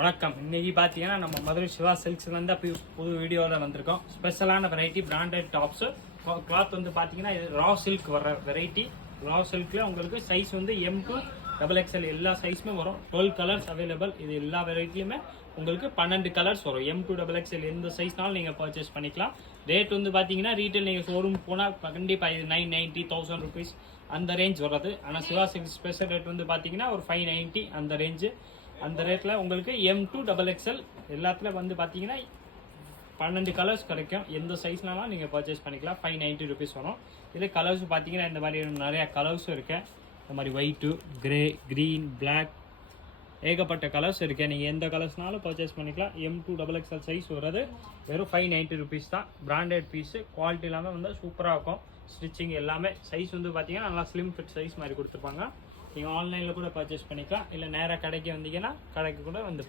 வணக்கம். இன்னைக்கு பார்த்தீங்கன்னா நம்ம மதுரை சிவா சில்க்ஸ்லேருந்து புது வீடியோவில் வந்திருக்கோம். ஸ்பெஷலான வெரைட்டி பிராண்டட் டாப்ஸு. கிளாத் வந்து பார்த்தீங்கன்னா இது ரா சில்க் வர வெரைட்டி. ரா சில்கில் உங்களுக்கு சைஸ் வந்து எம் டு XXL எல்லா சைஸுமே வரும். 12 கலர்ஸ் அவைலபிள். இது எல்லா வெரைட்டிலுமே உங்களுக்கு 12 கலர்ஸ் வரும். எம் டு XXL எந்த சைஸ்னாலும் நீங்கள் பர்ச்சேஸ் பண்ணிக்கலாம். ரேட் வந்து பார்த்தீங்கன்னா ரீட்டைல் நீங்கள் ஷோரூம் போனால் கண்டிப்பாக இது 990 1000 ருபீஸ் அந்த ரேஞ்ச் வர்றது. ஆனால் சிவா சில்க் ஸ்பெஷல் ரேட் வந்து பார்த்தீங்கன்னா ஒரு 590 அந்த ரேஞ்சு. அந்த ரேட்டில் உங்களுக்கு எம் டு XXL எல்லாத்துல வந்து பார்த்தீங்கன்னா 12 கலர்ஸ் கிடைக்கும். எந்த சைஸ்னாலும் நீங்கள் பர்ச்சேஸ் பண்ணிக்கலாம். 590 ருபீஸ் வரும். இது கலர்ஸ் பார்த்தீங்கன்னா இந்த மாதிரி நிறையா கலர்ஸும் இருக்கு. இந்த மாதிரி ஒயிட்டு, கிரே, க்ரீன், பிளாக், ஏகப்பட்ட கலர்ஸ் இருக்கு. நீங்கள் எந்த கலர்ஸ்னாலும் பர்ச்சேஸ் பண்ணிக்கலாம். எம் டு XXL சைஸ் வர்றது வெறும் 590 ருபீஸ் தான். பிராண்டட் பீஸு, குவாலிட்டி எல்லாமே வந்து சூப்பராக இருக்கும். ஸ்டிச்சிங் எல்லாமே சைஸ் வந்து பார்த்தீங்கன்னா நல்லா ஸ்லிம் ஃபிட் சைஸ் மாதிரி கொடுத்துருப்பாங்க. நீங்கள் ஆன்லைனில் கூட பர்ச்சேஸ் பண்ணிக்கலாம். இல்லை நேராக கடைக்கு வந்தீங்கன்னா கடைக்கு கூட வந்து